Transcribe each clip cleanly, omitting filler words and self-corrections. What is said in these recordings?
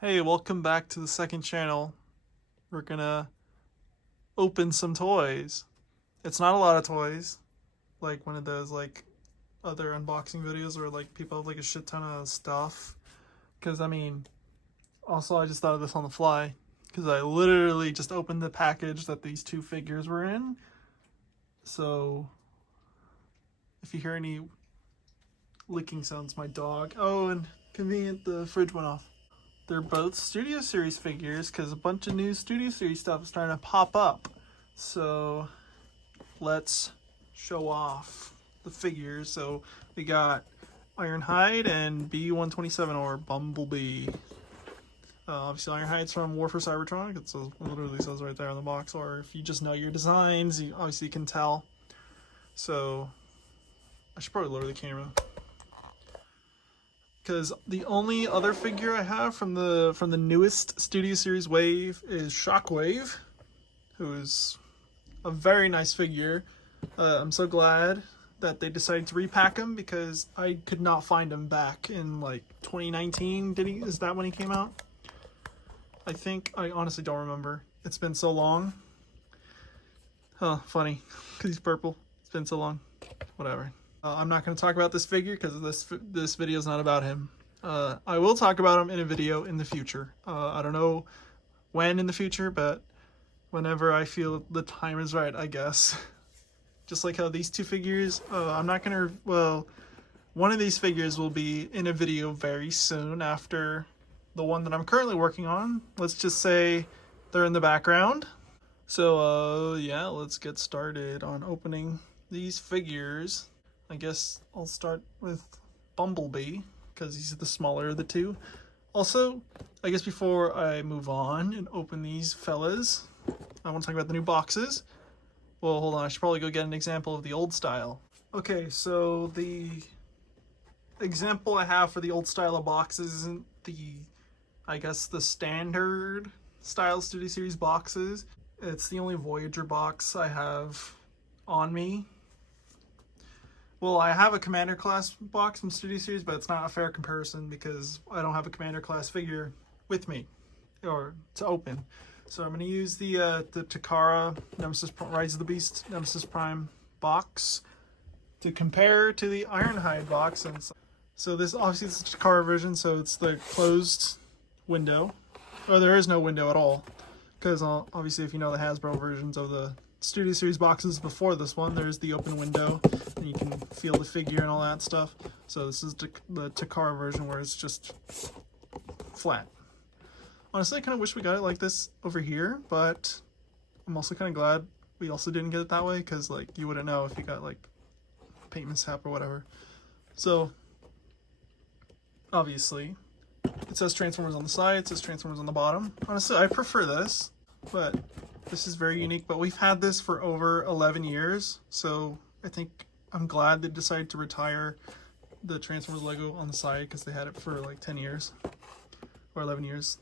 Hey, welcome back to the second channel. We're gonna open some toys. It's not a lot of toys, like one of those other unboxing videos where like people have like a shit ton of stuff. Cause also I just thought of this on the fly. Cause I literally just opened the package that these two figures were in. So if you hear any licking sounds, my dog. Oh, and convenient, the fridge went off. They're both Studio Series figures because a bunch of new Studio Series stuff is starting to pop up. So let's show off the figures. So we got Ironhide and B-127 or Bumblebee. Obviously Ironhide's from War for Cybertron. It literally says right there on the box. Or if you just know your designs, you obviously can tell. So I should probably lower the camera, because the only other figure I have from the newest Studio Series wave is Shockwave, who is a very nice figure. I'm so glad that they decided to repack him because I could not find him back in like 2019. Is that when he came out? I honestly don't remember. It's been so long. Huh, funny, because he's purple. It's been so long. Whatever. I'm not going to talk about this figure because this video is not about him. I will talk about him in a video in the future. I don't know when in the future, but whenever I feel the time is right, I guess. Just like how these two figures, I'm not going to, well, one of these figures will be in a video very soon after the one that I'm currently working on. Let's just say they're in the background. So, yeah, let's get started on opening these figures. I guess I'll start with Bumblebee because he's the smaller of the two. Also, I guess before I move on and open these fellas, I want to talk about the new boxes. Well, hold on, I should probably go get an example of the old style. Okay, so the example I have for the old style of boxes isn't I guess the standard style Studio Series boxes. It's the only Voyager box I have on me. Well, I have a Commander class box from Studio Series, but it's not a fair comparison because I don't have a Commander class figure with me or to open. So I'm going to use the Takara Rise of the Beast Nemesis Prime box to compare to the Ironhide box. And so this obviously is the Takara version, so it's the closed window. Or there is no window at all, because obviously if you know the Hasbro versions of the Studio Series boxes before this one, there's the open window and you can feel the figure and all that stuff. So this is the Takara version where it's just flat. Honestly, I kind of wish we got it like this over here, but I'm also kind of glad we also didn't get it that way, because like you wouldn't know if you got like paint mishap or whatever. So obviously it says Transformers on the side, it says Transformers on the bottom. Honestly, I prefer this, but this is very unique. But we've had this for over 11 years, so I think I'm glad they decided to retire the Transformers logo on the side, because they had it for like 10 years or 11 years.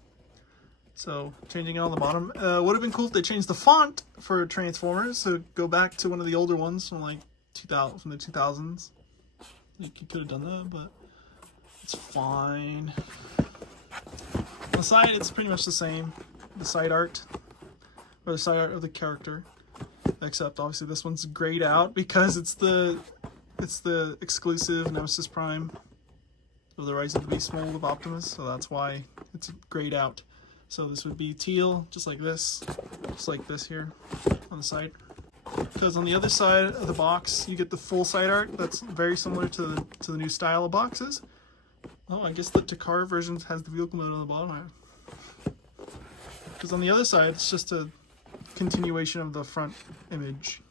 So changing it on the bottom would have been cool if they changed the font for Transformers, so go back to one of the older ones from like the 2000s. You could have done that, but it's fine. On the side, it's pretty much the same. The side art, or the side art of the character, except obviously this one's grayed out because it's the exclusive Nemesis Prime of the Rise of the Beast mold of Optimus, so that's why it's grayed out. So this would be teal, just like this here on the side. Because on the other side of the box, you get the full side art that's very similar to the new style of boxes. Oh, I guess the Takara version has the vehicle mode on the bottom. Because on the other side, it's just a continuation of the front image.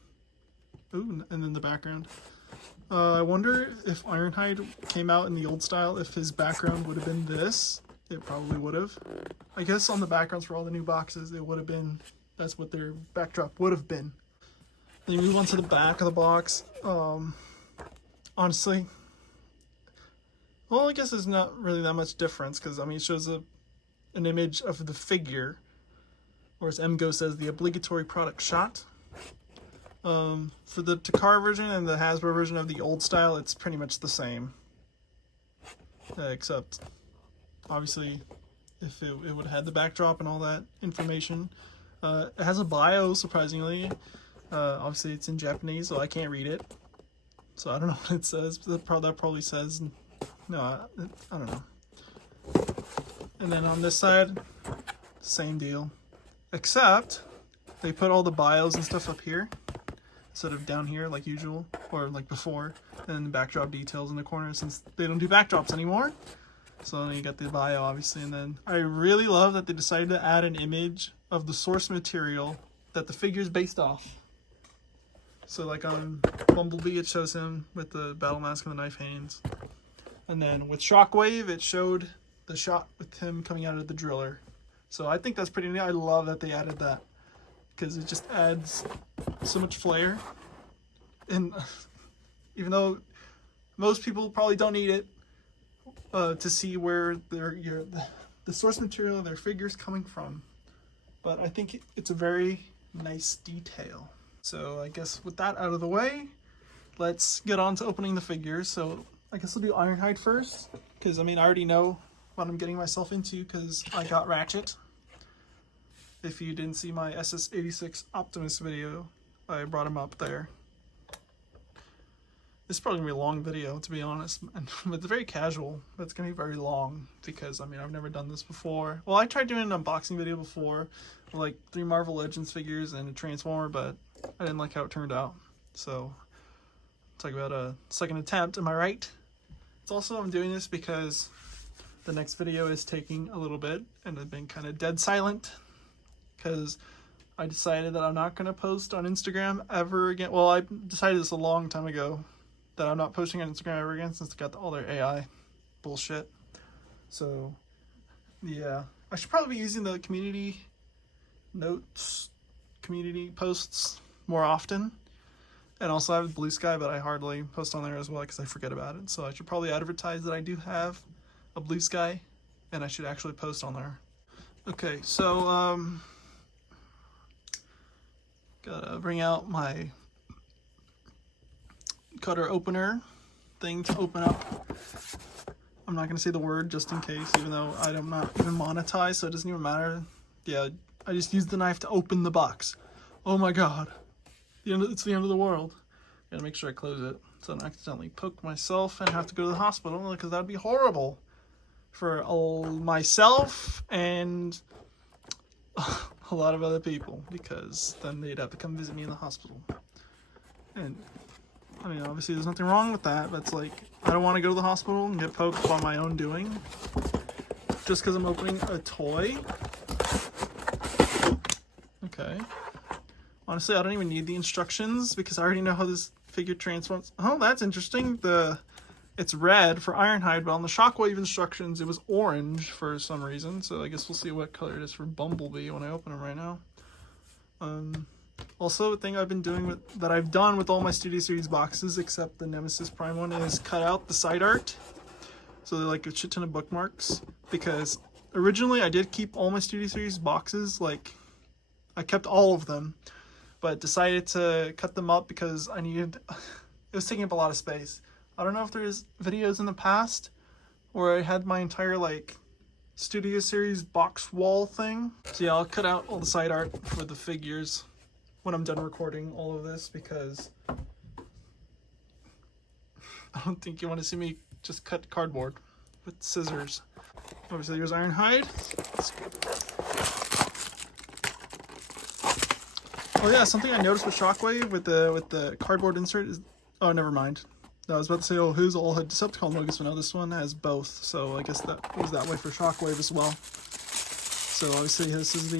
Ooh, and then the background. I wonder if Ironhide came out in the old style, if his background would have been this. It probably would have. I guess on the backgrounds for all the new boxes, it would have been, that's what their backdrop would have been. Then you move on to the back of the box. Honestly, well, I guess there's not really that much difference, because I mean it shows an image of the figure, or as MGO says, the obligatory product shot. For the Takara version and the Hasbro version of the old style, it's pretty much the same, except obviously if it would have had the backdrop and all that information. It has a bio, surprisingly. Obviously it's in Japanese, so I can't read it. So I don't know what it says, but that probably says, no, I don't know. And then on this side, same deal. Except, they put all the bios and stuff up here, instead of down here like usual, or like before. And then the backdrop details in the corner, since they don't do backdrops anymore. So then you got the bio, obviously, and then I really love that they decided to add an image of the source material that the figure's based off. So like on Bumblebee, it shows him with the battle mask and the knife hands. And then with Shockwave, it showed the shot with him coming out of the driller. So I think that's pretty neat. I love that they added that, because it just adds so much flair. And even though most people probably don't need it, to see where the source material of their figure's coming from. But I think it's a very nice detail. So I guess with that out of the way, let's get on to opening the figures. So I guess I'll do Ironhide first, because I mean I already know what I'm getting myself into because I got Ratchet. If you didn't see my SS86 Optimus video, I brought him up there. This is probably going to be a long video, to be honest. It's very casual, but it's going to be very long because, I mean, I've never done this before. Well, I tried doing an unboxing video before, like 3 Marvel Legends figures and a Transformer, but I didn't like how it turned out. So, talk about a second attempt, am I right? It's also, I'm doing this because the next video is taking a little bit, and I've been kind of dead silent because I decided that I'm not going to post on Instagram ever again. Well, I decided this a long time ago, that I'm not posting on Instagram ever again since they got all their AI bullshit. So, yeah. I should probably be using the community notes, community posts more often. And also I have Blue Sky, but I hardly post on there as well because I forget about it. So I should probably advertise that I do have a Blue Sky, and I should actually post on there. Okay, so, gotta bring out my cutter opener thing to open up. I'm not gonna say the word just in case, even though I'm not even monetized, so it doesn't even matter. Yeah, I just used the knife to open the box. Oh my god, it's the end of the world. Gotta make sure I close it so I don't accidentally poke myself and have to go to the hospital, because that'd be horrible for myself and a lot of other people, because then they'd have to come visit me in the hospital. And I mean, obviously there's nothing wrong with that, but it's like, I don't want to go to the hospital and get poked by my own doing just because I'm opening a toy. Okay. Honestly, I don't even need the instructions because I already know how this figure transforms. Oh, that's interesting. It's red for Ironhide, but on the Shockwave instructions it was orange for some reason, so I guess we'll see what color it is for Bumblebee when I open him right now. Also, a thing I've been doing that I've done with all my Studio Series boxes, except the Nemesis Prime one, is cut out the side art. So they're like a shit ton of bookmarks. Because originally I did keep all my Studio Series boxes, like I kept all of them, but decided to cut them up because it was taking up a lot of space. I don't know if there's videos in the past where I had my entire like Studio Series box wall thing. So yeah, I'll cut out all the side art for the figures when I'm done recording all of this, because I don't think you want to see me just cut cardboard with scissors. Obviously here's Ironhide. Oh yeah, something I noticed with Shockwave with the cardboard insert is, oh never mind. I was about to say, oh, his all had Decepticon logos, but now this one has both, so I guess that was that way for Shockwave as well. So obviously this is the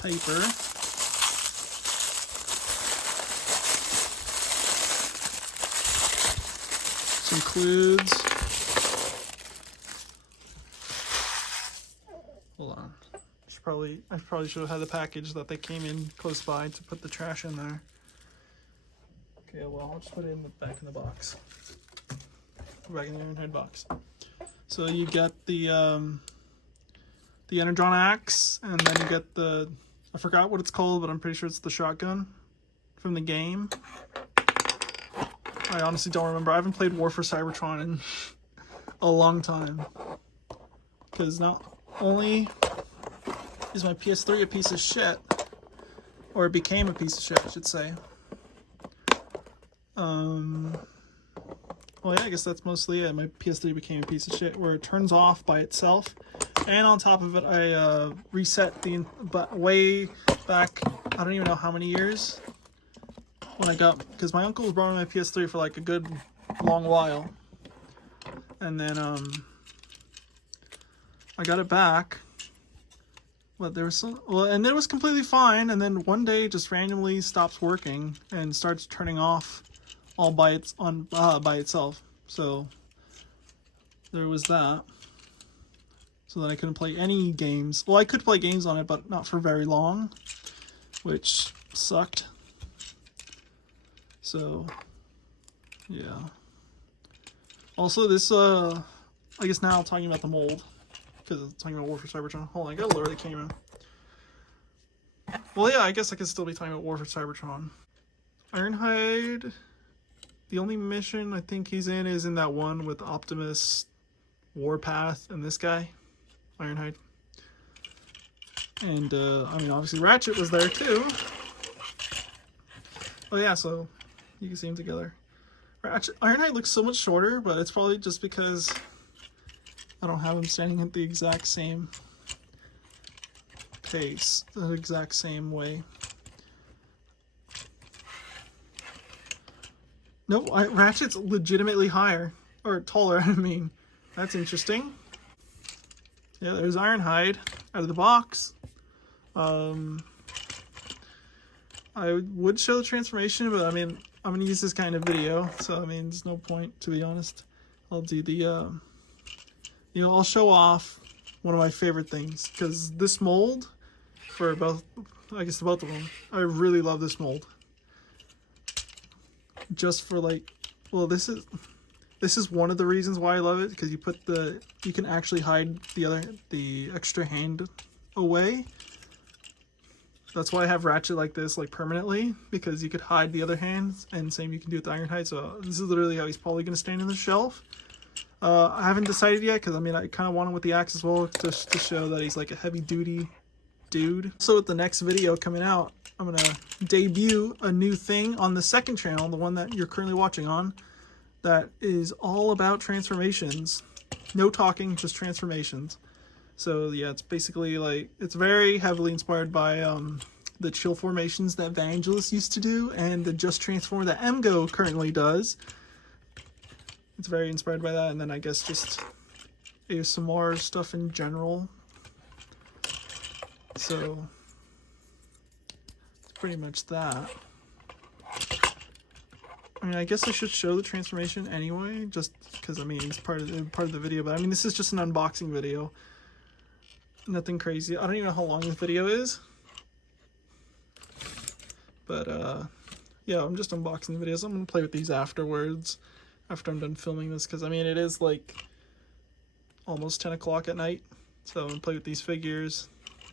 paper. This includes, hold on, I probably should have had the package that they came in close by to put the trash in there. Okay, well, I'll just put it in the back of the box. Back in the Ironhide box. So you get the Energon axe, and then you get I forgot what it's called, but I'm pretty sure it's the shotgun from the game. I honestly don't remember. I haven't played War for Cybertron in a long time. Because not only is my PS3 a piece of shit, or it became a piece of shit, I should say. Well, yeah, I guess that's mostly it. My PS3 became a piece of shit where it turns off by itself. And on top of it, I reset but way back, I don't even know how many years, when I got, because my uncle was borrowing my PS3 for like a good long while. And then I got it back. But there was some, well, and it was completely fine. And then one day it just randomly stops working and starts turning off all by itself. So there was that. So then I couldn't play any games. Well, I could play games on it, but not for very long, which sucked. So yeah. Also, this I guess now I'm talking about the mold, because I'm talking about War for Cybertron. Hold on, I gotta lower the camera. Well, yeah, I guess I could still be talking about War for Cybertron. Ironhide, the only mission I think he's in is in that one with Optimus, Warpath, and this guy, Ironhide. And, I mean, obviously Ratchet was there too. Oh yeah, so you can see them together. Ironhide looks so much shorter, but it's probably just because I don't have him standing at the exact same pace, the exact same way. No, Ratchet's legitimately higher, or taller, I mean. That's interesting. Yeah, there's Ironhide out of the box. I would show the transformation, but I mean, I'm going to use this kind of video, so I mean, there's no point, to be honest. I'll do the, you know, I'll show off one of my favorite things, because this mold, for both, I guess both of them, I really love this mold. Just for like, well, this is one of the reasons why I love it, because you can actually hide the extra hand away. That's why I have Ratchet like this, like permanently, because you could hide the other hands, and same you can do with the Ironhide. So this is literally how he's probably going to stand on the shelf. I haven't decided yet, because I mean, I kind of want him with the axe as well, to show that he's like a heavy duty dude. So with the next video coming out, I'm going to debut a new thing on the second channel, the one that you're currently watching on, that is all about transformations. No talking, just transformations. So yeah, it's basically like, it's very heavily inspired by the chill formations that Vangelis used to do, and the just transform that MGO currently does. It's very inspired by that, and then I guess just ASMR stuff in general. So it's pretty much that. I mean, I guess I should show the transformation anyway, just because I mean it's part of the video. But I mean, this is just an unboxing video. Nothing crazy. I don't even know how long this video is. But yeah, I'm just unboxing the videos. I'm gonna play with these afterwards, after I'm done filming this, because I mean it is like almost 10 o'clock at night. So I'm gonna play with these figures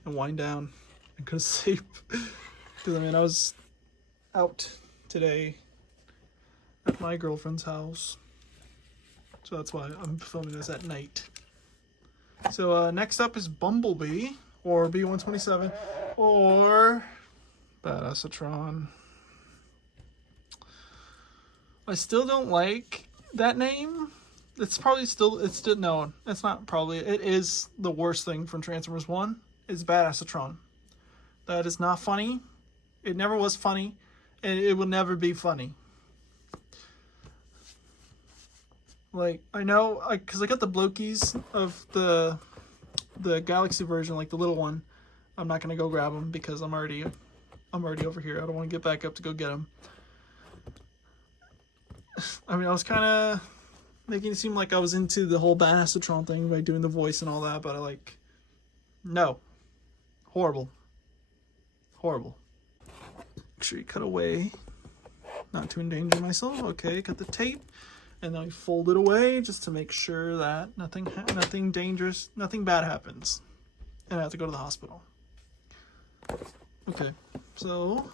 and wind down and go to sleep. Because I mean, I was out today at my girlfriend's house, so that's why I'm filming this at night. So next up is Bumblebee, or B-127, or Badassatron. I still don't like that name. It's still no, it's not probably. It is the worst thing from Transformers 1. Is Badassatron. That is not funny. It never was funny, and it will never be funny. Like, I know, because I got the Blokies of the Galaxy version, like the little one. I'm not gonna go grab them because I'm already over here. I don't want to get back up to go get them. I mean, I was kind of making it seem like I was into the whole Badassatron thing by doing the voice and all that, but no. Horrible. Horrible. Make sure you cut away, not to endanger myself. Okay, cut the tape. And then I fold it away just to make sure that nothing dangerous, nothing bad happens. And I have to go to the hospital. Okay, so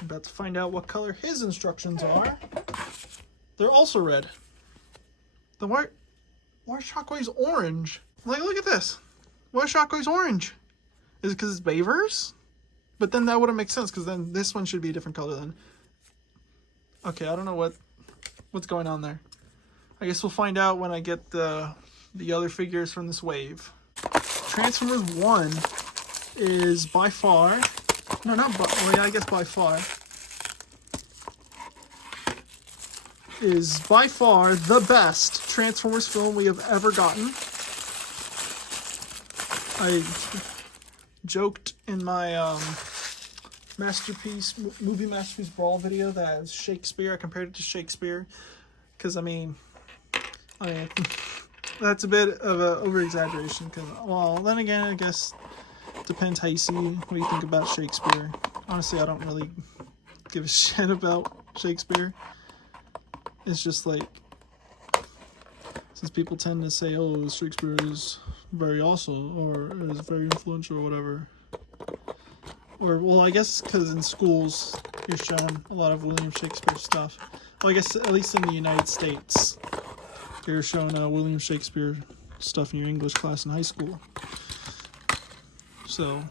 I'm about to find out what color his instructions are. They're also red. Then why is Shockwave's orange? Like, look at this. Why is Shockwave's orange? Is it because it's Bayverse? But then that wouldn't make sense, because then this one should be a different color then. Okay, I don't know what's going on there. I guess we'll find out when I get the other figures from this wave. Transformers 1 is by far... No, not by... Well, yeah, I guess by far. Is by far the best Transformers film we have ever gotten. I joked in my movie masterpiece brawl video that it's Shakespeare. I compared it to Shakespeare because I mean that's a bit of an over-exaggeration. Because, well, then again, I guess it depends how you see what you think about Shakespeare. Honestly, I don't really give a shit about Shakespeare. It's just like, since people tend to say, oh, Shakespeare is very awesome or is very influential or whatever. Or, well, I guess because in schools you're shown a lot of William Shakespeare stuff. Well, I guess at least in the United States, you're shown William Shakespeare stuff in your English class in high school. So,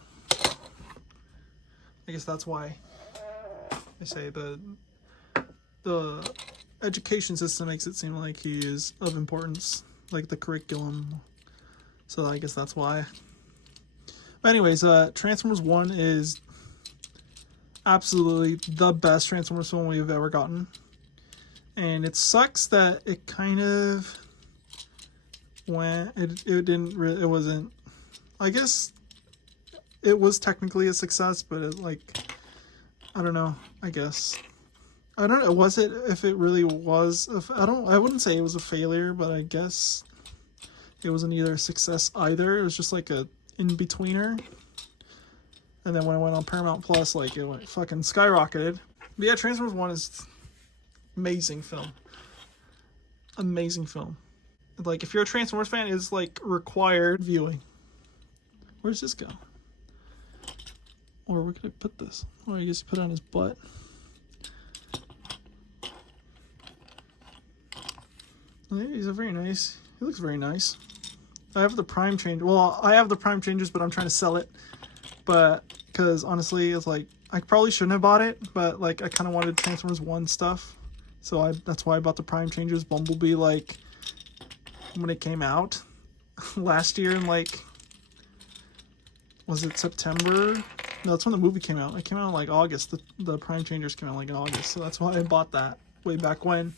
I guess that's why I say the education system makes it seem like he is of importance, like the curriculum. So I guess that's why. But anyways, Transformers 1 is absolutely the best Transformers film we've ever gotten. And it sucks that it kind of went, it wasn't, I guess it was technically a success, but it, like, I don't know, I guess. I don't know, was it, if it really was, I wouldn't say it was a failure, but I guess it wasn't either a success either. It was just like a in-betweener. And then when it went on Paramount Plus, like, it went fucking skyrocketed. But yeah, Transformers 1 is amazing film. Amazing film. Like, if you're a Transformers fan, it's like required viewing. Where's this go? Or where could I put this? Or I guess you put it on his butt. He's a very nice. He looks very nice. I have the Prime change. Well, I have the Prime Changers, but I'm trying to sell it. But because honestly, it's like I probably shouldn't have bought it, but like I kind of wanted Transformers 1 stuff, so that's why I bought the Prime Changers. Bumblebee, like when it came out last year in like, was it September? No, that's when the movie came out. It came out in like August. The Prime Changers came out like in August, so that's why I bought that way back when,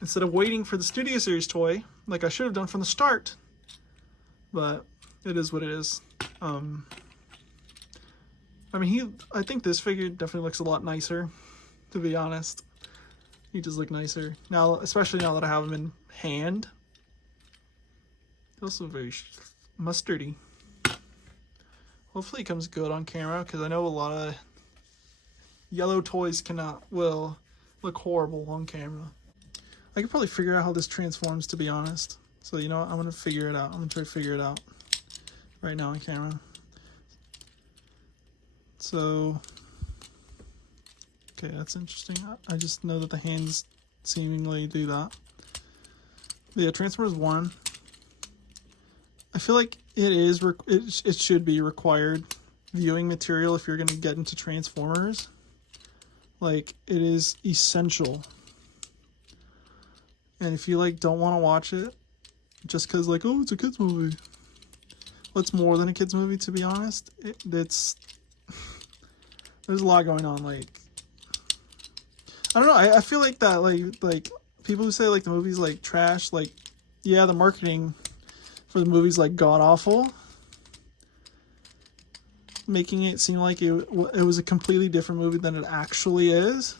instead of waiting for the Studio Series toy like I should have done from the start. But it is what it is. I mean, I think this figure definitely looks a lot nicer, to be honest. He does look nicer now, especially now that I have him in hand. He's also very mustardy. Hopefully he comes good on camera, because I know a lot of yellow toys will look horrible on camera. I could probably figure out how this transforms, to be honest. So, you know what? I'm going to figure it out. I'm going to try to figure it out right now on camera. So, okay, that's interesting. I just know that the hands seemingly do that. But yeah, Transformers 1. I feel like it should be required viewing material if you're going to get into Transformers. Like, it is essential. And if you like don't want to watch it just because like, oh, it's a kids movie. Well, it's more than a kids movie, to be honest. There's a lot going on. Like, I don't know, I feel like that like people who say like the movie's like trash, like, yeah, the marketing for the movie's like god awful, making it seem like it was a completely different movie than it actually is.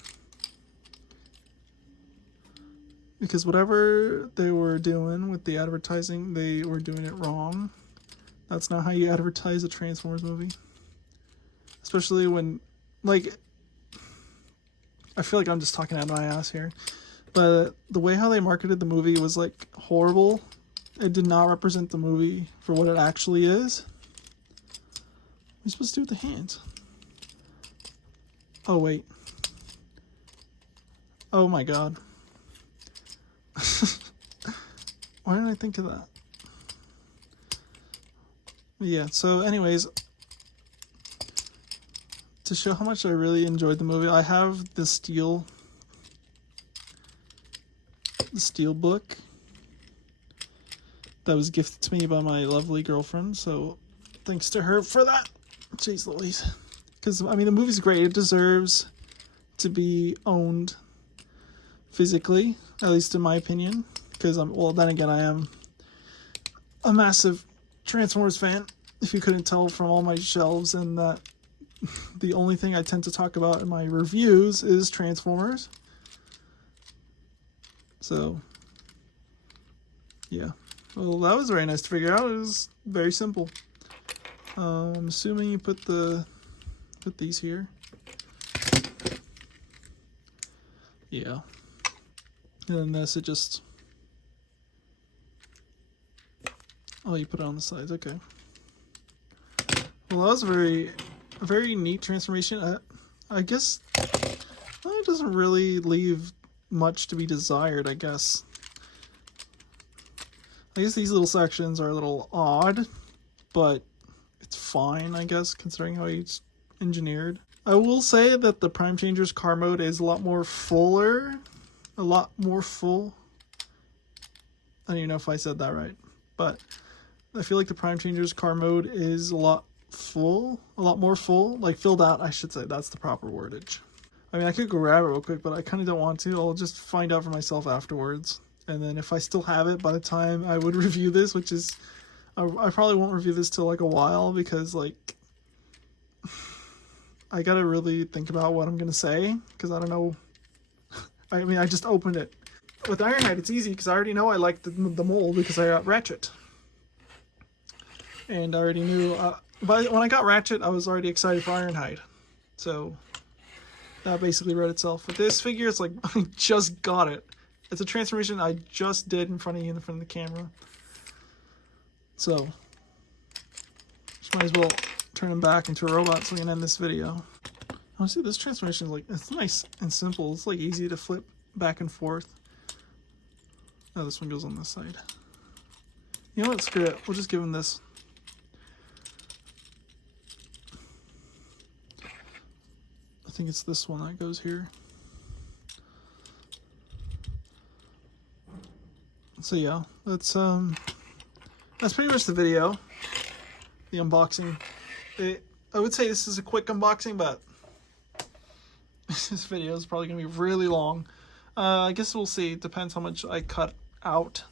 Because whatever they were doing with the advertising, they were doing it wrong. That's not how you advertise a Transformers movie. Especially when, like, I feel like I'm just talking out of my ass here. But the way how they marketed the movie was, like, horrible. It did not represent the movie for what it actually is. What are you supposed to do with the hands? Oh, wait. Oh my god. Why didn't I think of that? Yeah, so anyways, to show how much I really enjoyed the movie, I have the steel book that was gifted to me by my lovely girlfriend, so thanks to her for that. Jeez Louise. Because, I mean, the movie's great. It deserves to be owned physically, at least in my opinion. Because, well, then again, I am a massive Transformers fan, if you couldn't tell from all my shelves, and that the only thing I tend to talk about in my reviews is Transformers. So, yeah. Well, that was very nice to figure out. It was very simple. I'm assuming you put these here. Yeah. And then this, it just... Oh, you put it on the sides. Okay. Well, that was a very neat transformation. I guess it doesn't really leave much to be desired, I guess. I guess these little sections are a little odd, but it's fine, I guess, considering how he's engineered. I will say that the Prime Changer's car mode is a lot more fuller. A lot more full. I don't even know if I said that right, but I feel like the Prime Changer's car mode is a lot more full, like filled out, I should say. That's the proper wordage. I mean, I could go grab it real quick, but I kind of don't want to. I'll just find out for myself afterwards. And then if I still have it by the time I would review this, which is, I probably won't review this till like a while, because like, I gotta really think about what I'm gonna say, because I don't know. I mean, I just opened it. With Ironhide, it's easy, because I already know I like the mold, because I got Ratchet. And I already knew, when I got Ratchet, I was already excited for Ironhide. So, that basically wrote itself. With this figure, it's like, I just got it. It's a transformation I just did in front of you, in front of the camera. So, just might as well turn him back into a robot so we can end this video. Honestly, this transformation is like, it's nice and simple. It's like easy to flip back and forth. Oh, this one goes on this side. You know what, screw it. We'll just give him this. I think it's this one that goes here. So yeah, that's pretty much the video. The unboxing. I would say this is a quick unboxing, but this video is probably gonna be really long. I guess we'll see. It depends how much I cut out.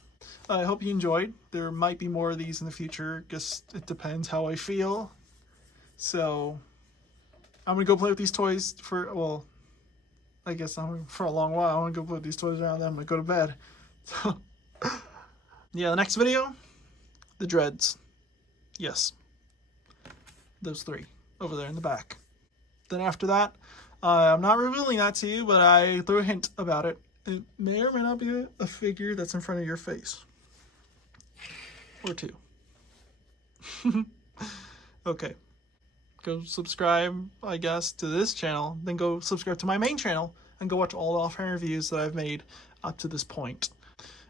I hope you enjoyed. There might be more of these in the future. Just it depends how I feel. So I'm gonna go play with these toys for, well, I guess for a long while. I'm gonna go put these toys around, then I'm gonna go to bed. So yeah, the next video, the dreads. Yes, those three over there in the back. Then after that, I'm not revealing that to you, but I threw a hint about it. It may or may not be a figure that's in front of your face. Or two. Okay. Go subscribe, I guess, to this channel. Then go subscribe to my main channel and go watch all the offhand reviews that I've made up to this point.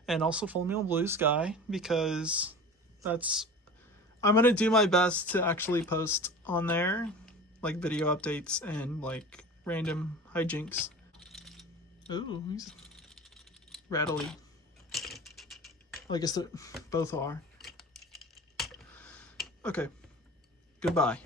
And also follow me on Blue Sky, because I'm going to do my best to actually post on there, like video updates and like random hijinks. Ooh, he's rattly. Well, I guess they both are. Okay, goodbye.